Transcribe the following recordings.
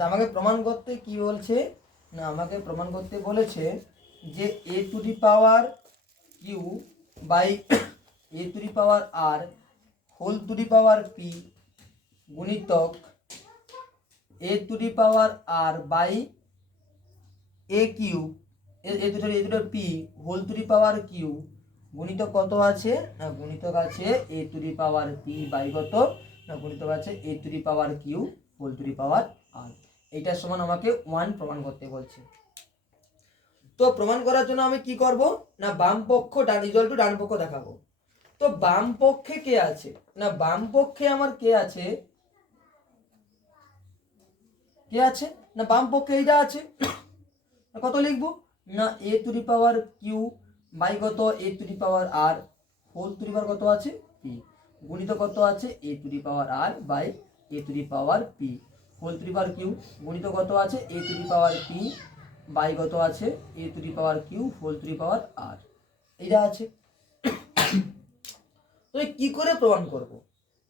আচ্ছা আমাকে প্রমাণ করতে কি বলছে না, আমাকে প্রমাণ করতে বলেছে যে A to the power Q by A to the power R whole to the power P গুণিতক A to the power R by A Q A দুটো P whole to the power Q গুণিতক কত আছে না, গুণিতক আছে A to the power P by কত না, গুণিতক আছে A to the power Q whole to the power R. এইটার সমান আমাকে 1 প্রমাণ করতে বলছে। তো প্রমাণ করার জন্য আমি কি করব না, বাম পক্ষ ডান ইকুয়াল টু ডান পক্ষ দেখাবো। তো বাম পক্ষে কে আছে না, বাম পক্ষে আমার কে আছে, কে আছে না, বাম পক্ষে এইটা আছে। কত লিখবো না, A to the power Q by কত A to the power R whole to the power কত আছে পি গুণিত কত আছে A to the power R by A to the power P whole to the power Q গুণিত কত আছে A to the power P by কত আছে A to the power Q whole to the power R. এইটা আছে। তো কি করে প্রমাণ করব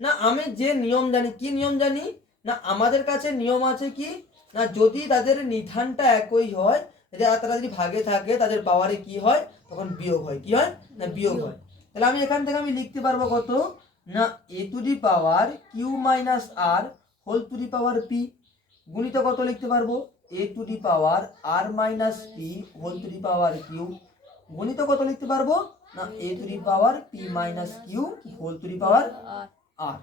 না, আমি যে নিয়ম জানি, কি নিয়ম জানি না, আমাদের কাছে নিয়ম আছে কি না, যদি তাদের নিধানটা একই হয়, তারা যদি ভাগে থাকে তাদের পাওয়ারে কি হয় তখন বিয়োগ হয়, কি হয় না বিয়োগ হয়। তাহলে আমি এখান থেকে আমি লিখতে পারবো কত না, A to the power Q minus R whole to the power P গুণিত কত লিখতে পারবো A to the power R minus P whole to the power Q গুণিত কত লিখতে পারবো না, A to the power P minus Q whole to the power R.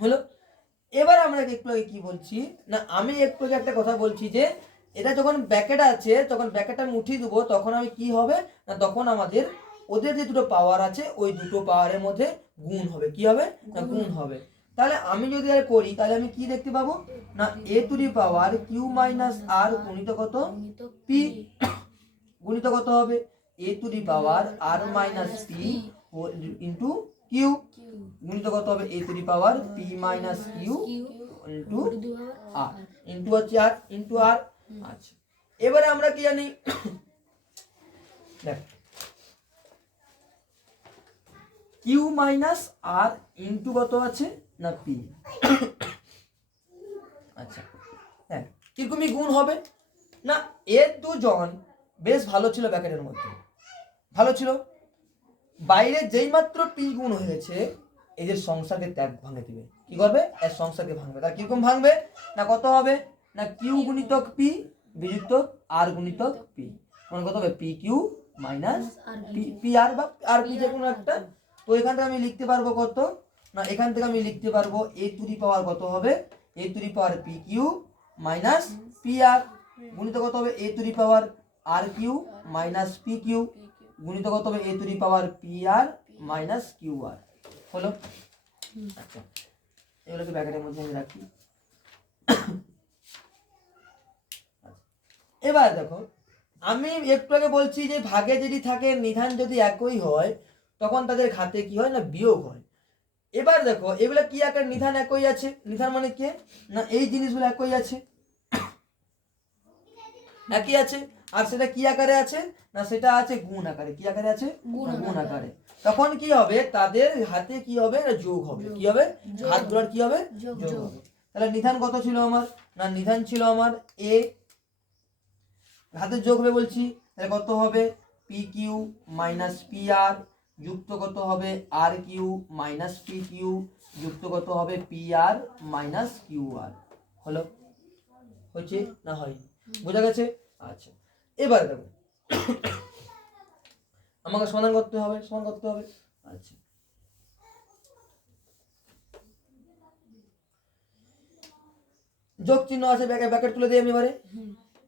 হলো। এবার আমরা একটু আগে কি বলছি না, আমি একটু আগে একটা কথা বলছি যে এটা যখন ব্র্যাকেট আছে তখন ব্র্যাকেটটা আমি উঠিয়ে দেবো, তখন আমি কি হবে না, তখন আমাদের ওদের যে দুটো পাওয়ার আছে ওই দুটো পাওয়ারের মধ্যে গুণ হবে, কি হবে না গুণ হবে। তাহলে আমি যদি আর করি তাহলে আমি কি দেখতে পাবো না, A to the power Q minus R গুণিত কত পি গুণিত কত হবে A to the power R minus P into Q গুণিত কত হবে A to the power P minus Q into R into হচ্ছে আর ইন্টু আর। আচ্ছা এবারে আমরা কি জানি দেখ কিউ মাইনাস আর ইন্টু কত আছে না পি। আচ্ছা হ্যাঁ কিরকমই গুণ হবে না, এর দুজন বেশ ভালো ছিল, ব্র্যাকেটের মধ্যে ভালো ছিল, বাইরে যেই মাত্র পি গুণ হয়েছে এদের সংসারকে ত্যাগ ভাঙে দিবে, কি করবে এর সংসারকে ভাঙবে। তার কিরকম ভাঙবে না, কত হবে না কিউ গুণিতক পি বিযুক্ত আর গুণিতক পি মানে কত হবে পি কিউ মাইনাস পি আর বা আর পি যে কোনো একটা। তো এখান থেকে আমি লিখতে পারবো কত না, এখান থেকে আমি লিখতে পারবো এ টু দি পাওয়ার কত হবে A to the power P Q minus P R গুণিত কত হবে A to the power R Q minus P Q গুণিত কত হবে A to the power P R minus Q R. হলো। আচ্ছা এগুলোকে ব্র্যাকেটের মধ্যে আমি রাখি। এবার দেখো আমি একটু আগে বলছি যে ভাগে যদি থাকে নিধান যদি একই হয় তখন তাদের ঘাতে কি হয় না বিয়োগ হয়। এবার দেখো এগুলা কি আকার নিধান একই আছে, নিধান মানে কি না এই জিনিসগুলো একই আছে, একই আছে, আর সেটা কি আকারে আছে না সেটা আছে গুণ আকারে, কি আকারে আছে গুণ আকারে। তখন কি হবে তাদের হাতে কি হবে না যোগ হবে, কি হবে হাতগুলোর কি হবে যোগ হবে। তাহলে নিধান কত ছিল আমার না, নিধান ছিল আমার এ, হাতে যোগ হবে বলছি, তাহলে কত হবে P Q minus P R যুক্ত কত হবে আর কিউ মাইনাস পি কিউ যুক্ত কত হবে P R minus Q R. হলো, হয়েছে না হয়নি, বোঝা গেছে। আচ্ছা এবার দেখো আমাকে সমাধান করতে হবে, সমান করতে হবে। আচ্ছা যোগ চিহ্ন আছে, ব্র্যাকেট তুলে দিই আমি এবারে।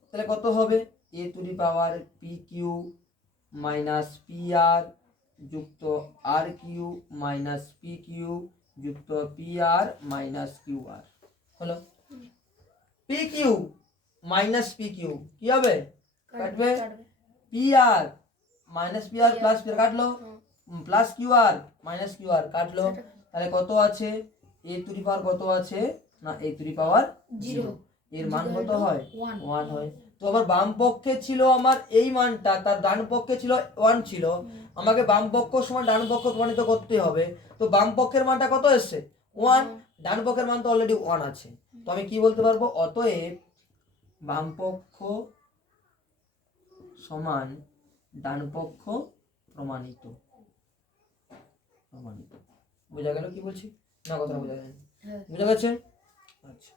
তাহলে কত হবে A to the power P Q minus P R যুক্ত R Q minus P Q যুক্ত P R minus Q R. হলো, P Q minus P Q কি হবে কাটবে P R minus P R plus P R কাটলো plus Q R minus Q R কাটলো। তাহলে কত আছে এ টু দি পাওয়ার কত আছে না এ টু দি পাওয়ার 0 এর মান কত হয় 1 হয়। তো আবার বাম পক্ষে ছিল আমার এই মানটা, তার ডান পক্ষে ছিল 1 ছিল, আমাকে বাম পক্ষ সমান ডান পক্ষ প্রমাণিত করতে হবে। তো বাম পক্ষের মানটা কত এসছে 1, ডান পক্ষের মান তো অলরেডি 1 আছে, তো আমি কি বলতে পারবো, অতএব বামপক্ষ সমান ডানপক্ষ প্রমাণিত। প্রমাণিত বোঝা গেল কি বলছি না? কথাটা বোঝা গেল? বোঝা গেছে? আচ্ছা,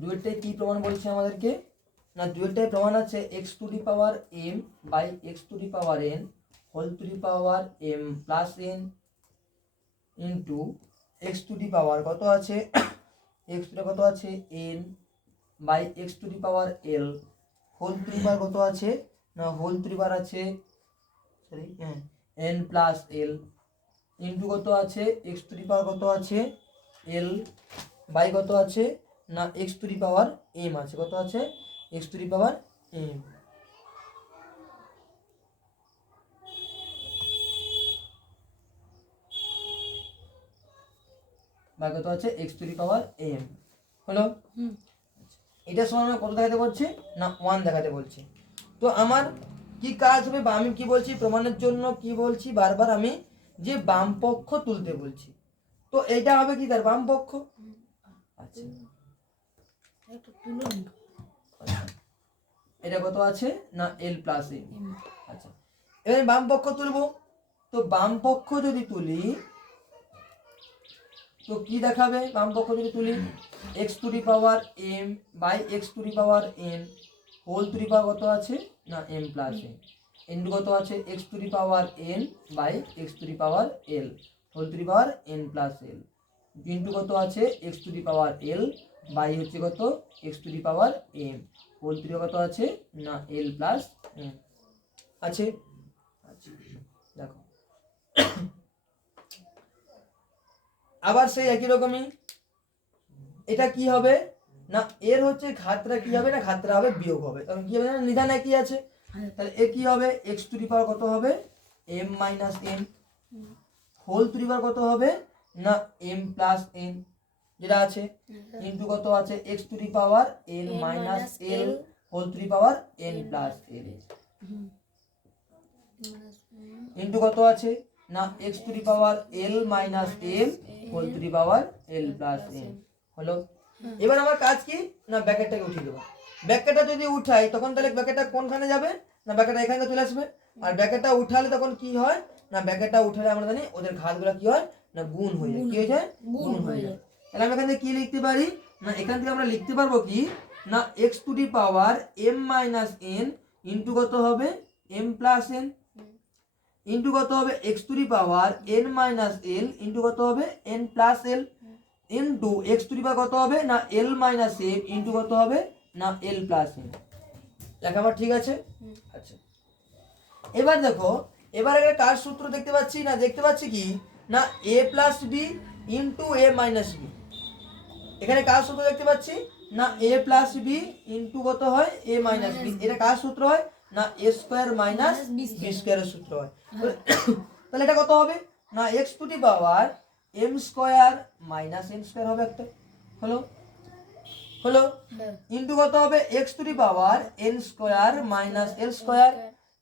ডুয়েলটাই কি প্রমাণ বলছে আমাদেরকে না? ডুয়েলটাই প্রমাণ আছে x to the power m by x to the power n whole to the power m plus n into x to the power কত আছে, x টু দি কত আছে n by x to the power l whole to the power কত আছে না, whole to the power আছে sorry n plus l into কত আছে x টু দি পাওয়ার কত আছে l বাই কত আছে না x to the power m আছে, কত আছে x to the power m বা কত আছে x to the power m হলো। এটার সমান কত দেখাতে বলছে না 1 দেখাতে বলছে। তো আমার কি কাজ হবে বা আমি কি বলছি প্রমাণের জন্য কি বলছি বারবার আমি যে বাম পক্ষ তুলতে বলছি। তো এটা হবে কি তার বাম পক্ষ। আচ্ছা এটা কত আছে না l প্লাস m। আচ্ছা এবার বাম পক্ষ তুলবো। তো বাম পক্ষ যদি তুলি তো কি দেখাবে, বাম পক্ষ যদি তুলি x to the power m by x to the power n whole to the power কত আছে না m প্লাস n ইন্টু কত আছে x to the power n by x to the power l whole to the power n plus l into কত আছে x to the power l by হচ্ছে কত x to the power m whole to the কত আছে না l plus m আছে। আচ্ছা দেখো আবার সেই একই রকমই এটা কি হবে না, এর হচ্ছে ঘাতটা কি হবে না, ঘাতটা হবে বিয়োগ হবে, কারণ কি হবে না নিধান একই আছে। তাহলে এ কি হবে x টু দি পাওয়ার কত হবে m minus n whole to the power কত হবে না m প্লাস n যেটা আছে ইন্টু কত আছে x to the power n minus l whole to the power n plus l into কত আছে না x to the power l minus l whole to the power l plus n হলো। এবার আমার কাজ কি না ব্র্যাকেটটাকে উঠিয়ে দেবো। ব্র্যাকেটটা যদি উঠাই তখন তাহলে ব্র্যাকেটটা কোনখানে যাবে না, ব্র্যাকেটটা এখানে চলে আসবে। আর ব্র্যাকেটটা উঠালে তখন কি হয় না, ব্র্যাকেটটা উঠালে আমরা জানি ওদের ঘাতগুলো কি হয় না গুণ হয়ে যায়। কি হয়ে যায় গুণ হয়ে যায়। তাহলে আমি এখান থেকে কি লিখতে পারি না, এখান থেকে আমরা লিখতে পারবো কি না x to the power m minus n into কত হবে m প্লাস n ইন্টু কত হবে x to the power n minus l into কত হবে n plus l into x to the power কত হবে না l মাইনাস m ইন্টু কত হবে না l প্লাস m। লেখা আমার ঠিক আছে? আচ্ছা এবার দেখো, এবার একটা কার সূত্র দেখতে পাচ্ছি না, দেখতে পাচ্ছি কি না a plus b into a minus b। এখানে কার সূত্র দেখতে পাচ্ছি না a প্লাস b ইন্টু কত হয় a মাইনাস b। এটা কার সূত্র হয় না a স্কোয়ার মাইনাস b স্কোয়ারের সূত্র হয়। তাহলে এটা কত হবে না x to the power m square minus n square হবে একটা হলো হলো ইন্টু কত হবে x to the power n square minus l square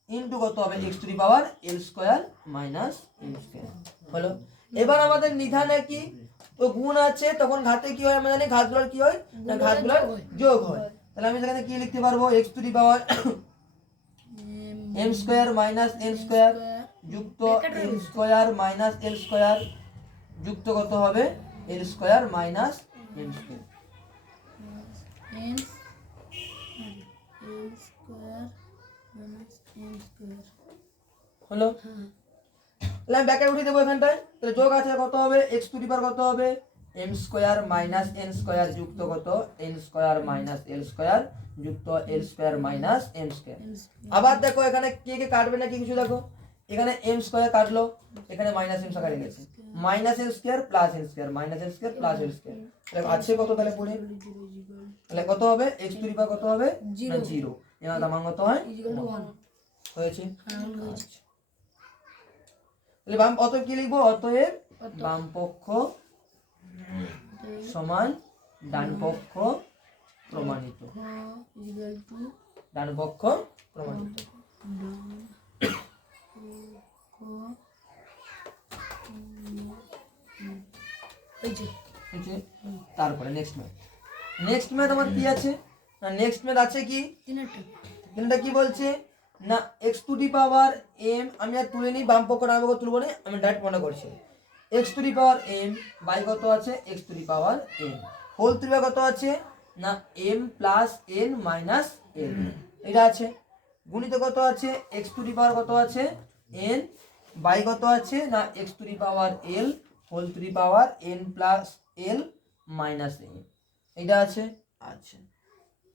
into কত হবে x to the power l square minus n square হলো। এবার আমাদের নিধানে কি তো গুণ আছে, তখন ঘাতে কি হয় আমরা জানি ঘাতগুলোর কি হয় না ঘাতগুলোর যোগ হয়। তাহলে আমি সেখানে কি লিখতে পারবো x to the power m square minus n square যুক্ত n square minus l square যুক্ত কত হবে l square minus m square হলো। তাহলে আমি ব্যাকে উঠিয়ে দেবো এখানটায়। তাহলে যোগ আছে কত হবে x টু দি পাওয়ার কত হবে m square minus n square যুক্ত কত n square minus l square যুক্ত l square minus m square. আবার দেখো এখানে কে কে কাটবে না কি কিছু দেখো, এখানে m স্কোয়ার কাটলো, এখানে মাইনাস m স্কোয়ার গেছে, minus l square plus l square minus l square plus l square. তাহলে আছে কত তাহলে পড়ে তাহলে কত হবে এক্স টু দি পাওয়ার কত হবে না 0 এর মান কত হয় হয়েছে। আচ্ছা তাহলে বাম অতএব কি লিখবো অতএব বাম পক্ষ সমান ডান পক্ষ প্রমাণিত, ডান পক্ষ প্রমাণিত। তারপরে নেক্সট ম্যাথ আমার কি আছে না নেক্সট ম্যাথ আছে কি তিনটা কি বলছে না x to the power M, আমি আর তুলে নিই বাম পক্ষ ডান পক্ষ তুলবো না, আমি ডাইরেক্ট মনে করছি X to the power M by কত আছে X to the power M whole ত্রিভুজ কত আছে না M plus N minus L এটা আছে, গুণিত কত আছে এক্স টু দি পাওয়ার কত আছে এন বাই কত আছে না x to the power L whole to the power N plus L minus N এটা আছে। আচ্ছা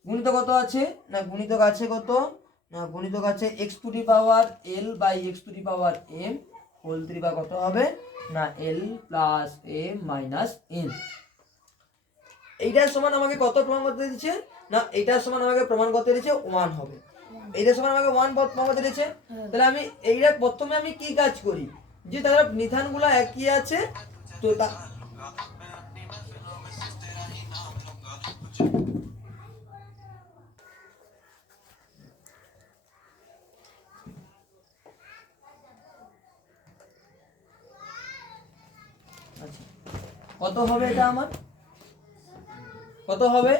গুণিত কত আছে না গুণিতক আছে কত না গুণিতক আছে X to the power L by X to the power M whole to the power কত হবে না L plus M minus N. এইটার সমান আমাকে কত প্রমাণ করতে দিচ্ছে না এইটার সমান আমাকে প্রমাণ করতে দিচ্ছে 1 হবে, এইটার সমান আমাকে 1 প্রমাণ করতে দিচ্ছে। তাহলে আমি এইটা প্রথমে আমি কি কাজ করি যে তাদের নিধানগুলো একই আছে তো কত হবে এটা আমার কত হবে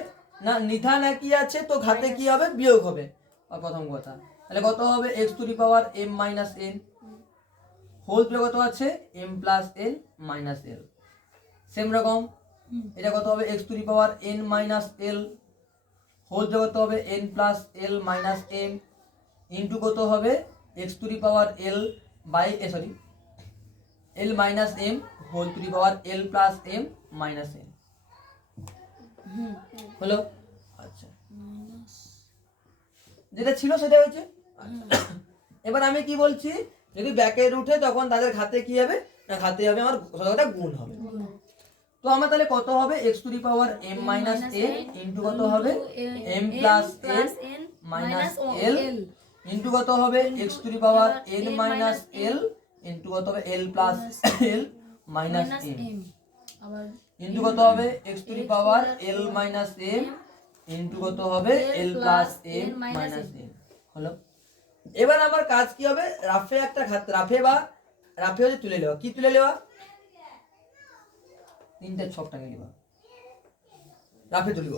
না নিধান একই আছে তো ঘাতে কি হবে বিয়োগ হবে প্রথম কথা। তাহলে কত হবে X to the power M minus N whole to কত আছে M plus N minus L same রকম এটা কত হবে X to the power N minus L whole to কত হবে N plus L minus M into কত হবে X to the power L by sorry L minus M whole to the power L plus M minus M হলো। আচ্ছা যেটা ছিল সেটা হয়েছে। এবার আমি কি বলছি যদি ব্যাকেট উঠে তখন তাদের ঘাতে কি হবে না ঘাতে হবে আমার সদটা গুণ হবে। তো আমার তাহলে কত হবে X to the power M minus N into কত হবে M plus N minus L into কত হবে X to the power N minus L into কত হবে L plus L minus M into কত হবে X to the power L minus M into কত হবে L plus M minus M হলো। এবার আমার কাজ কি হবে রাফে একটা রাফে হচ্ছে তুলে নেওয়া, কি তুলে নেওয়া তিনটে ছকটাকে নেওয়া রাফে তুলব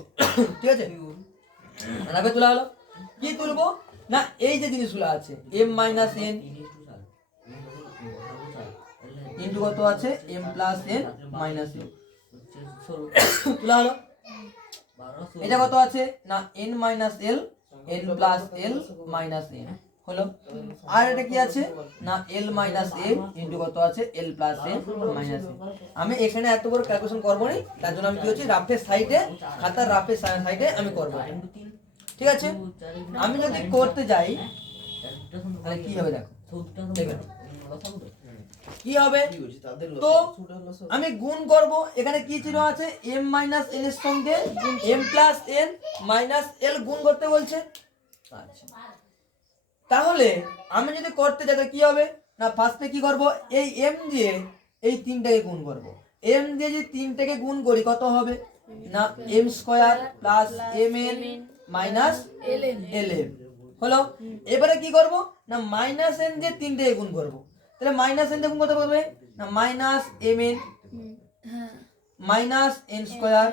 ঠিক আছে। রাফে তোলা হলো কি তুলবো না এই যে জিনিসগুলো আছে এম মাইনাস এন ইন্টু কত আছে M plus N minus N তোলা হলো। এটা কত আছে না N minus L N plus L minus N হলো। আর এটা কি আছে না এল মাইনাস এম ইন্টু কত আছে এল প্লাস এম মাইনাস এম। আমি এখানে এত বড় ক্যালকুলেশন করবো না তার জন্য আমি কি হচ্ছে রাফের সাইডে খাতার রাফের সাইডে আমি করবো ঠিক আছে। আমি যদি করতে যাই তাহলে কি হবে দেখো কি হবে তো আমি গুণ করব এখানে কি চিহ্ন আছে m মাইনাস n এর সঙ্গে m plus n minus l গুণ করতে বলছে। আচ্ছা তাহলে আমি যদি করতে যাই কি হবে না ফার্স্টে কি করব এই m দিয়ে এই তিনটাকে গুণ করব, m দিয়ে যদি তিনটাকে গুণ করি কত হবে না m square plus mn minus lm হলো। এবারে কি করব না মাইনাস n দিয়ে তিনটাকে গুণ করব, তাহলে মাইনাস n দিয়ে গুণ করতে পারবে না minus mn minus n square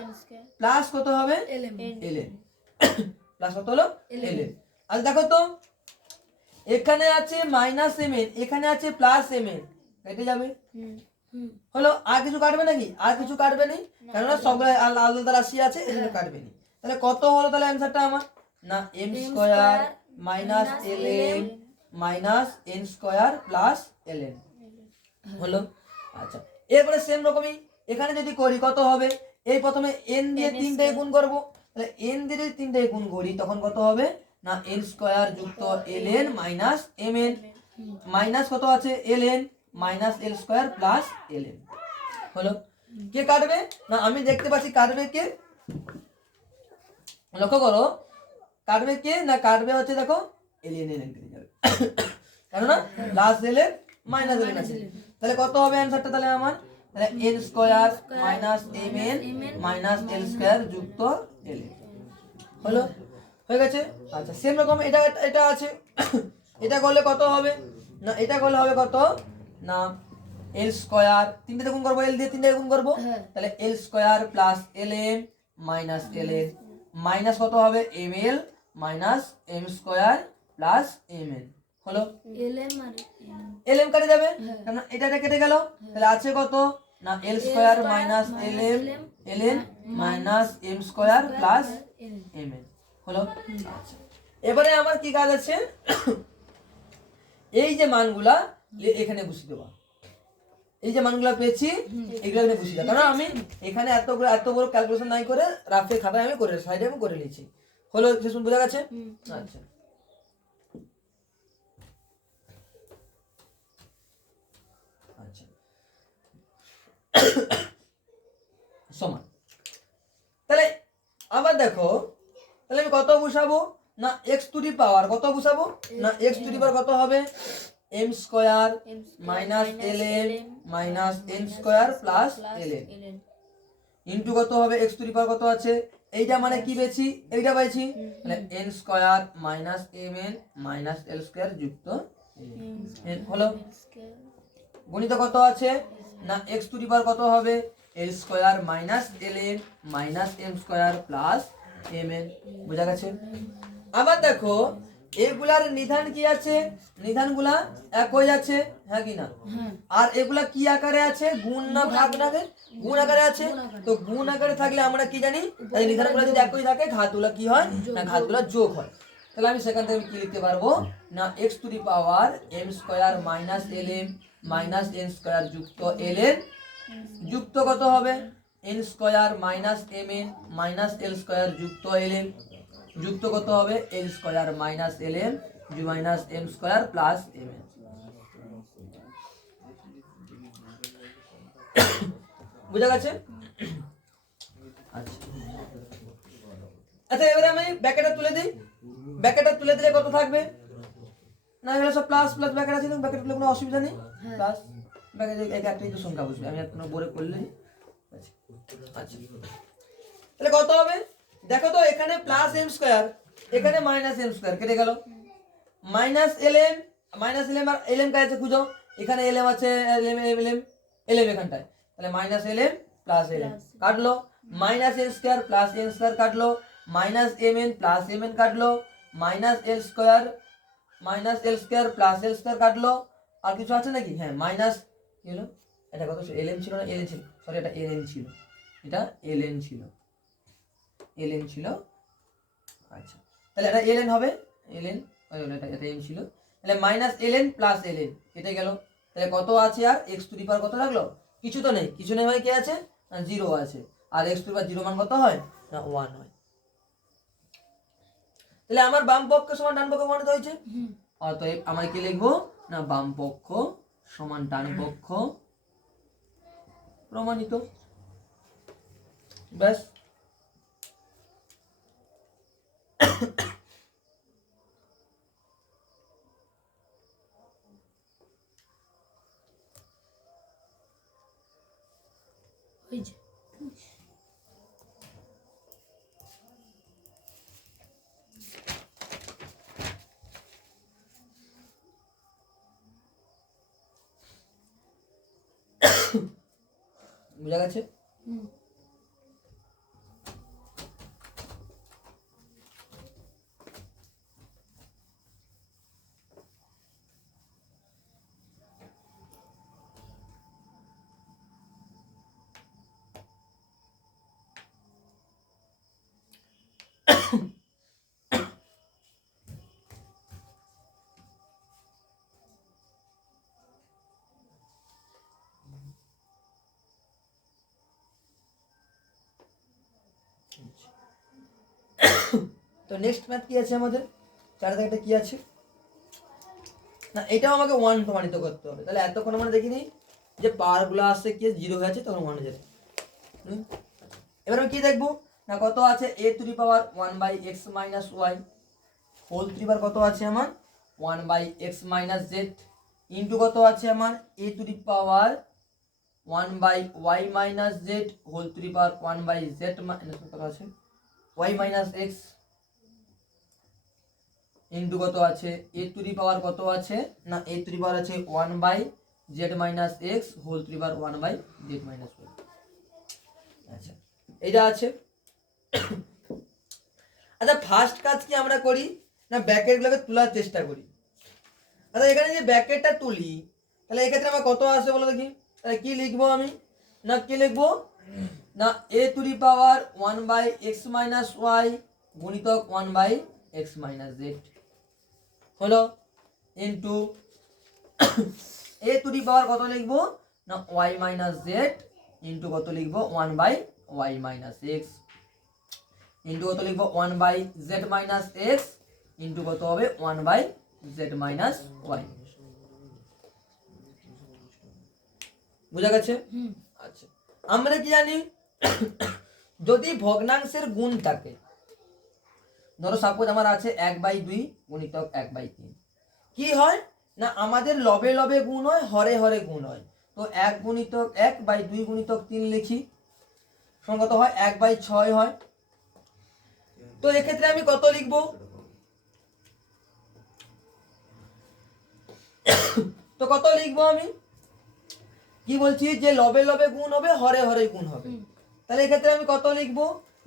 plus কত হবে ln প্লাস কত হলো ln। আর দেখো তো এখানে আছে মাইনাস mn এখানে আছে প্লাস mn কেটে যাবে হলো। আর কিছু কাটবে নাকি আর কিছু কাটবে না কারণ সবগুলো আলাদা আলাদা রাশি আছে এজন্য কাটবে না। তাহলে কত হলো তাহলে অ্যানসারটা আমার না m square minus ln minus n square plus ln হলো। আচ্ছা এরপরে সেম রকমই এখানে যদি করি কত হবে এই প্রথমে n দিয়ে তিনটাকে গুণ করব, তাহলে n দিয়ে যদি তিনটাকে গুণ করি তখন কত হবে না n স্কয়ার যুক্ত ln মাইনাস mn মাইনাস কত আছে ln minus l square plus ln হলো। কে কাটবে না আমি দেখতে পাচ্ছি কাটবে কে লক্ষ্য করো কাটবে কে না কাটবে হচ্ছে দেখো এলিয়েন এলিয়েন কেটে যাবে কেননা প্লাস এলিয়েন মাইনাস এলিয়েন আছে তাহলে কত হবে অ্যানসারটা তাহলে আমার তাহলে L square minus M N minus এল স্কয়ার যুক্ত এল হলো হয়ে গেছে আচ্ছা সেম রকম এটা এটা আছে এটা করলে কত হবে না এটা করলে হবে কত না এল স্কয়ার তিনটে গুণ করবো এল দিয়ে তিনটে গুণ করবো তাহলে L square plus L M minus L N minus কত হবে M L minus M square plus M N হলো এল এম কেটে যাবে কারণ এটা কেটে গেল তাহলে আছে কত না এল স্কয়ার মাইনাস এল M L N minus M square plus M N হলো আচ্ছা এবারে আমার কি কাজ আছে এই যে মানগুলা এখানে বসিয়ে দেবো এই যে মানগুলো পেয়েছি এগুলো এখানে বসিয়ে দাও কারণ আমি এখানে এত বড় ক্যালকুলেশন নাই করে রাফে খাতায় আমি করে সাইডে আমি করে নিয়েছি হলো শেষ বোঝা গেছে আচ্ছা আচ্ছা সমান তাহলে আবার দেখো তাহলে আমি কত বসাবো না এক্স টু দি পাওয়ার কত বসাবো না এক্স টু দি পাওয়ার কত হবে M square minus L M minus N square plus L N into কত হবে এক্স টু দি পাওয়ার কত আছে এইটা মানে কি পেয়েছি এইটা পাইছি তাহলে N square minus M N minus এল স্কয়ার যুক্ত এন হলো গণিত কত আছে না এক্স টু দি পাওয়ার কত হবে এল square minus L N minus M square plus M N বুঝা গেছে আবার দেখো এগুলার নিধান কি আছে নিধানগুলা এক হয়ে যাচ্ছে হ্যাঁ কি না আর এগুলা কি আকারে আছে গুণ না ভাগ না গুণ আকারে আছে তো গুণ আকারে থাকলে আমরা কি জানি তাই নিধানগুলো যদি একই থাকে ঘাতগুলা কি হয় না ঘাতগুলা যোগ হয় তাহলে আমি সেখান থেকে কি লিখতে পারবো না x to the power m square minus L M minus N square যুক্ত এল এন যুক্ত কত হবে n square minus M N minus এল স্কয়ার যুক্ত এল এন যুক্ত কত হবে এল square minus L M minus M square plus M N বুঝা গেছে আচ্ছা আচ্ছা এবারে আমি ব্র্যাকেটটা তুলে দিই ব্র্যাকেটটা তুলে দিলে কত থাকবে না এগুলো সব প্লাস প্লাস ব্র্যাকেট আছে ব্র্যাকেট তুলে কোনো অসুবিধা নেই প্লাস ব্র্যাকেট একটাই তো সংখ্যা বসবে আমি কোনো বলে করলেই আচ্ছা তাহলে কত হবে দেখো তো এখানে প্লাস এম স্কয়ার এখানে মাইনাস এম স্কয়ার কেটে গেল minus L M R L M কাছে খুঁজো এখানে এল এম আছে এল এম এখানটায় তাহলে মাইনাস এল এম প্লাস এল এম কাটলো মাইনাস এল স্কয়ার প্লাস এন স্কয়ার কাটলো minus M N plus M N কাটলো মাইনাস এল স্কয়ার প্লাস এল স্কয়ার কাটলো আর কিছু আছে নাকি হ্যাঁ মাইনাস কি হলো এটা কত এল এম ছিল না এল এন ছিল সরি এটা এল এন ছিল এটা এল এন ছিল এলএন ছিল আচ্ছা তাহলে এটা এলএন হবে এলএন এটা এম ছিল তাহলে মাইনাস এলএন প্লাস এলএন কেটে গেল তাহলে কত আছে আর এক্স টু দি পাওয়ার কত লাগলো কিছু তো নেই কিছু নেই হয় কি আছে না 0 আছে আর এক্স টু দি পাওয়ার 0 মান কত হয় না 1 হয় তাহলে আমার বাম পক্ষ সমান ডান পক্ষ প্রমাণিত হয়েছে অতএব আমরা কি লিখবো না বাম পক্ষ সমান ডান পক্ষ প্রমাণিত ব্যাস বুঝা গেছে তো নেক্সট ম্যাথ কি আছে আমাদের 4 দাগেটা কি আছে না এটাও আমাকে 1 প্রমাণিত করতে হবে তাহলে এতক্ষণ আমরা দেখিনি যে পাওয়ারগুলো আসছে কি 0 হয়ে আছে তখন 1 হয়ে যাবে এবার আমি কি দেখব না কত আছে a to the power 1 by x minus y whole to the power কত আছে আমার 1 by x minus z into কত আছে আমার a to the power 1 by y minus z whole to the power 1 by z minus কত আছে y minus x into কত আছে a টু দি পাওয়ার কত আছে না a টু দি পাওয়ার আছে 1 by z minus x whole to the power 1 by z minus y। আচ্ছা এটা আছে। আচ্ছা ফার্স্ট কাজ কি আমরা করি না ব্র্যাকেটগুলোকে তোলার চেষ্টা করি। আচ্ছা এখানে যে ব্র্যাকেটটা তুলি তাহলে এক্ষেত্রে আমার কত আসে বলো দেখি, তাহলে কি লিখবো আমি না কি লিখবো না a to the power 1 by x minus y গুণিতক 1 বাই x মাইনাস z হলো into a to the power কত লিখবো না y মাইনাস z ইন্টু কত লিখবো 1 by y minus x into কত লিখবো 1 by z minus x into কত হবে 1 বাই z মাইনাস y। বুঝা গেছে? আচ্ছা আমরা কি জানি যদি ভগ্নাংশের গুণ থাকে, ধরো সাপোজ আমার আছে 1/2 গুণিতক 1/3, কি হয় না আমাদের লবে লবে গুণ হয়, হরে হরে গুণ হয়। তো 1 গুণিতক 1/2 গুণিতক 3 লিখি, সমান কত হয় 1/6 হয়। তো এক্ষেত্রে আমি কত লিখবো তো কত লিখবো আমি কি বলছি যে লবে লবে গুণ হবে, হরে হরে গুণ হবে। তাহলে এক্ষেত্রে আমি কত লিখবো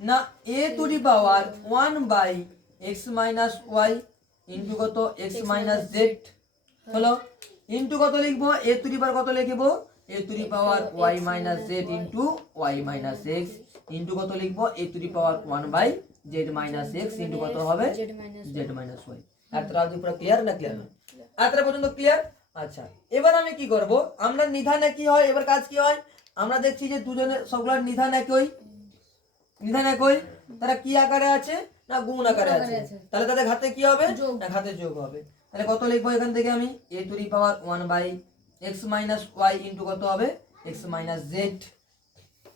না a to the power 1 by x minus y into কত x মাইনাস জেড হলো ইন্টু কত লিখবো a টু দি পাওয়ার কত লিখবো a to the power y minus z into y minus x into কত লিখবো a to the power 1 by z minus x into কত হবে z মাইনাস y। এতটা পুরো ক্লিয়ার না ক্লিয়ার না এতটা পর্যন্ত ক্লিয়ার? আচ্ছা এবার আমি কি করব, আমরা নিধান কি হয়, এবার কাজ কি হয় আমরা দেখছি যে দুজনের সবগুলোর নিধান একই, নিধান একই, তারা কি আকারে আছে না গুণ আকারে আছে, তাহলে তাদের ঘাতে কি হবে না ঘাতে যোগ হবে। তাহলে কত লিখবো এখান থেকে আমি a to the power 1 by x minus y into কত হবে x মাইনাস z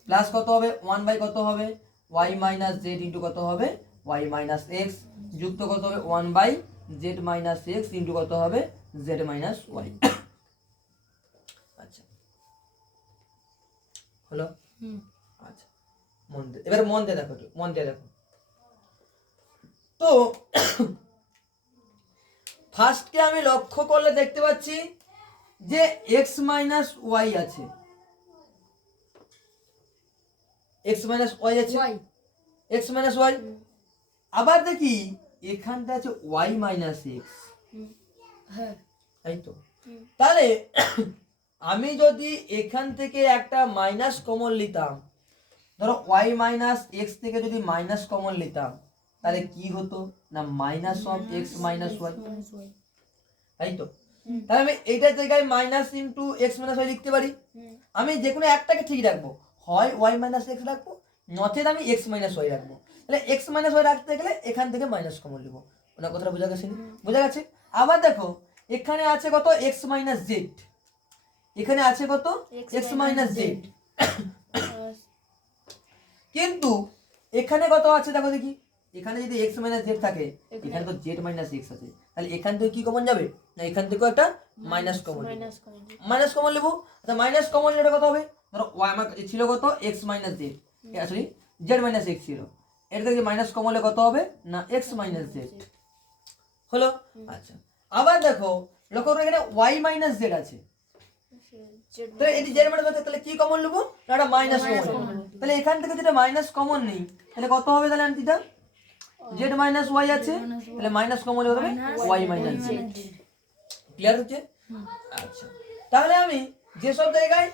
প্লাস কত হবে 1 বাই কত হবে y মাইনাস z ইন্টু কত হবে y মাইনাস x যুক্ত কত হবে 1 by z minus x into কত হবে z মাইনাস y। আচ্ছা হলো? আচ্ছা এবার মন দিয়ে দেখো, মন দিয়ে দেখো। তো ফার্স্টকে আমি লক্ষ্য করলে দেখতে পাচ্ছি যে x মাইনাস y আছে, x মাইনাস y আছে, x মাইনাস y। আবার দেখি এখানটা আছে y মাইনাস x, তাই তো? তাহলে আমি যদি এখান থেকে একটা মাইনাস কমন নিতাম, ধরো y মাইনাস x থেকে যদি মাইনাস কমন নিতাম তাহলে কি হতো না minus of x minus y, তাই তো? তাহলে আমি এইটার জায়গায় minus into x minus y লিখতে পারি। আমি যে কোনো একটাকে ঠিক রাখবো, হয় ওয়াই মাইনাস এক্স রাখবো নচেত আমি এক্স মাইনাস ওয়াই রাখবো। তাহলে এক্স মাইনাস ওয়াই রাখতে গেলে এখান থেকে মাইনাস কমন লিখবো। ওনার কথাটা বোঝা গেছে? বোঝা গেছে? আবার দেখো এখানে আছে কত এক্স মাইনাস জেড, এখানে আছে কত এক্স মাইনাস জেড, কিন্তু এখানে কত আছে দেখো দেখি, এখানে যদি x মাইনাস z থাকে এখানে তো z মাইনাস x আছে, তাহলে এখান থেকে কি কমন যাবে না এখান থেকেও একটা মাইনাস কমন, মাইনাস কমন নেবো। আচ্ছা মাইনাস কমন নিলে কত হবে, ধরো y আমার ছিল কত x minus z, sorry z minus x ছিল, এর থেকে মাইনাস কমন হলে কত হবে না x মাইনাস z হলো। আচ্ছা আবার দেখো লক্ষ্য করো এখানে y মাইনাস z আছে, তাহলে এটি z মাইনাস আছে, তাহলে কি কমন নেবো না একটা মাইনাস কমন। তাহলে এখান থেকে যেটা মাইনাস কমন নেই তাহলে কত হবে তাহলে আন্টিটা z মাইনাস y আছে, তাহলে মাইনাস কমন হলে হবে y মাইনাস z। ক্লিয়ার হচ্ছে? আচ্ছা তাহলে আমি যে সব জায়গায়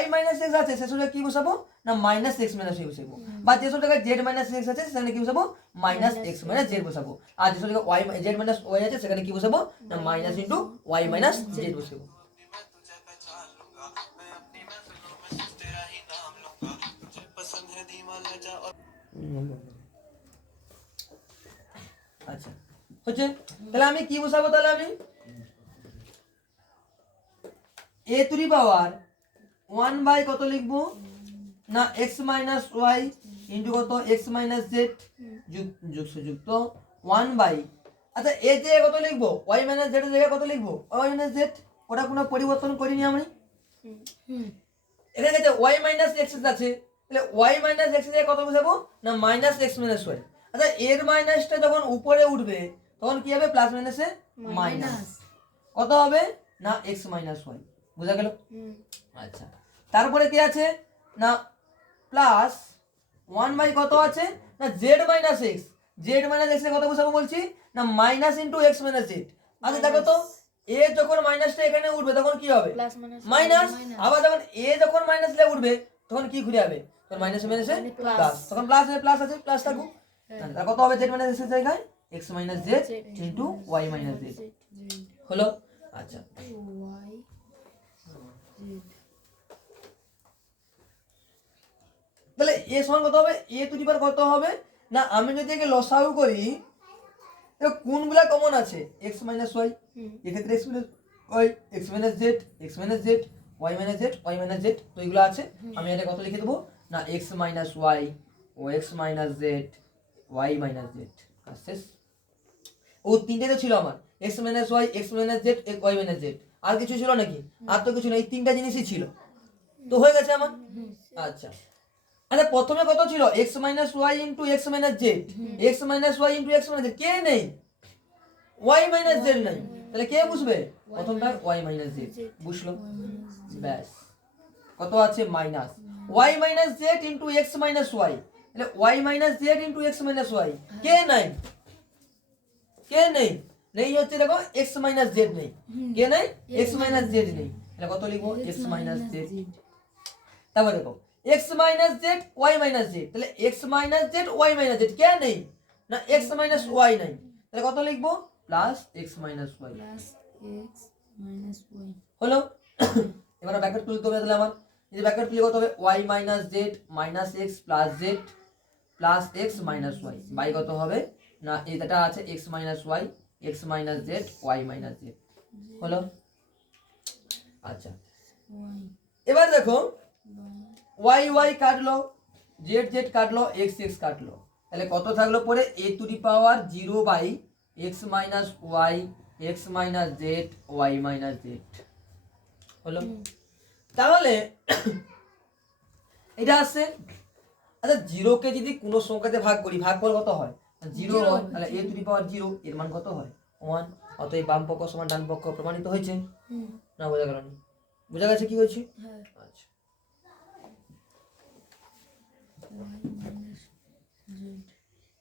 y মাইনাস x আছে সেসব জায়গায় কি বসাবো না মাইনাস x মাইনাস y বসাবো, বা যে সব জায়গায় z মাইনাস x আছে সেখানে কি বসাবো মাইনাস x মাইনাস z বসাবো, আর যে সব জায়গায় y z মাইনাস y আছে সেখানে কি বসাবো না minus into y minus z বসাবো। আচ্ছা হচ্ছে, তাহলে আমি কি বসাবো, তাহলে আমি a to the power 1 by কত লিখবো না x মাইনাস y ইন্টু কত এক্স মাইনাস জেড যুক্ত 1 আচ্ছা এই যে কত লিখবো ওয়াই মাইনাস জেড এর জায়গায় কত লিখবো ওয়াই মাইনাস জেড, ওটা কোনো পরিবর্তন করিনি আমি। এখানে যে ওয়াই মাইনাস এক্স আছে, তাহলে ওয়াই মাইনাস এক্স এর জায়গায় কত বসাবো না মাইনাস এক্স মাইনাস ওয়াই। আচ্ছা এর মাইনাসটা যখন উপরে উঠবে তখন কি হবে প্লাস মাইনাসে মাইনাস, কত হবে না এক্স মাইনাস ওয়াই, বুঝা গেল? আচ্ছা তারপরে কি আছে না প্লাস 1 কত আছে না Z minus x, Z minus x এর কত বসাবো বলছি না minus into x minus Z. আচ্ছা দেখো তো এ যখন মাইনাসটা এখানে উঠবে তখন কি হবে মাইনাস, আবার যখন এ যখন মাইনাস লে উঠবে তখন কি ঘুরে যাবে তখন মাইনাসে মাইনাসে প্লাস, তখন প্লাস আছে প্লাস থাকুক। তাহলে কত হবে জেড মাইনাস এক্স এর জায়গায় x minus z into y minus z হলো। আচ্ছা তাহলে এ সমান কত হবে এ টু দি পাওয়ার কত হবে না আমি যদি একে লসাগু করি তো কোনগুলা কমন আছে এক্স মাইনাস ওয়াই, এক্ষেত্রে x minus y x minus z x minus z y minus z y minus z, তো এগুলো আছে। আমি এটা কত লিখে দেবো না এক্স মাইনাস ওয়াই ও x minus z y minus z, শেষ। ও তিনটে তো ছিল আমার x minus y x minus z y minus z, আর কিছু ছিল নাকি? আর তো কিছু না, এই তিনটা জিনিসই ছিল, তো হয়ে গেছে আমার। আচ্ছা আচ্ছা প্রথমে কত ছিল x minus y into x minus z, x minus y into x minus z, কে নেই ওয়াই মাইনাস জেড নাই, তাহলে কে বুঝবে প্রথমটা ওয়াই মাইনাস জেড, বুঝলো? ব্যাস কত আছে minus y minus z into x minus y, তাহলে y minus z into x minus y, কে নাই কে নেই নেই হচ্ছে দেখো এক্স মাইনাস জেড নেই, কে নাই এক্স মাইনাস জেড নেই, তাহলে কত লিখবো এক্স মাইনাস জেড। তারপর দেখো x minus z y minus z, তাহলে x minus z y minus z কে নেই না এক্স মাইনাস ওয়াই নাই, তাহলে কত লিখবো প্লাস এক্স মাইনাস ওয়াই হলো। এবার ব্র্যাকেট তুলতে হবে, তাহলে আমার এই ব্র্যাকেট তুলে কত হবে y minus z minus x plus z plus x minus y by কত হবে না এটা আছে x minus y x minus z y minus z হলো। আচ্ছা এবার দেখো ওয়াই ওয়াই কাটলো জেড জেড কাটলো এক্স এক্স কাটলো, তাহলে কত থাকলো পরে a to the power 0 by x minus y x minus z y minus z হলো। তাহলে এটা আসছে। আচ্ছা 0 কে যদি কোনো সংখ্যাতে ভাগ করি ভাগফল কত হয় 0 হয়, তাহলে এ টু দি পাওয়ার 0 এর মান কত হয় 1, অতএব বাম পক্ষ সমান ডান পক্ষ প্রমাণিত হয়েছে না? বোঝা গেল না? বোঝা গেছে কি হয়েছে? আচ্ছা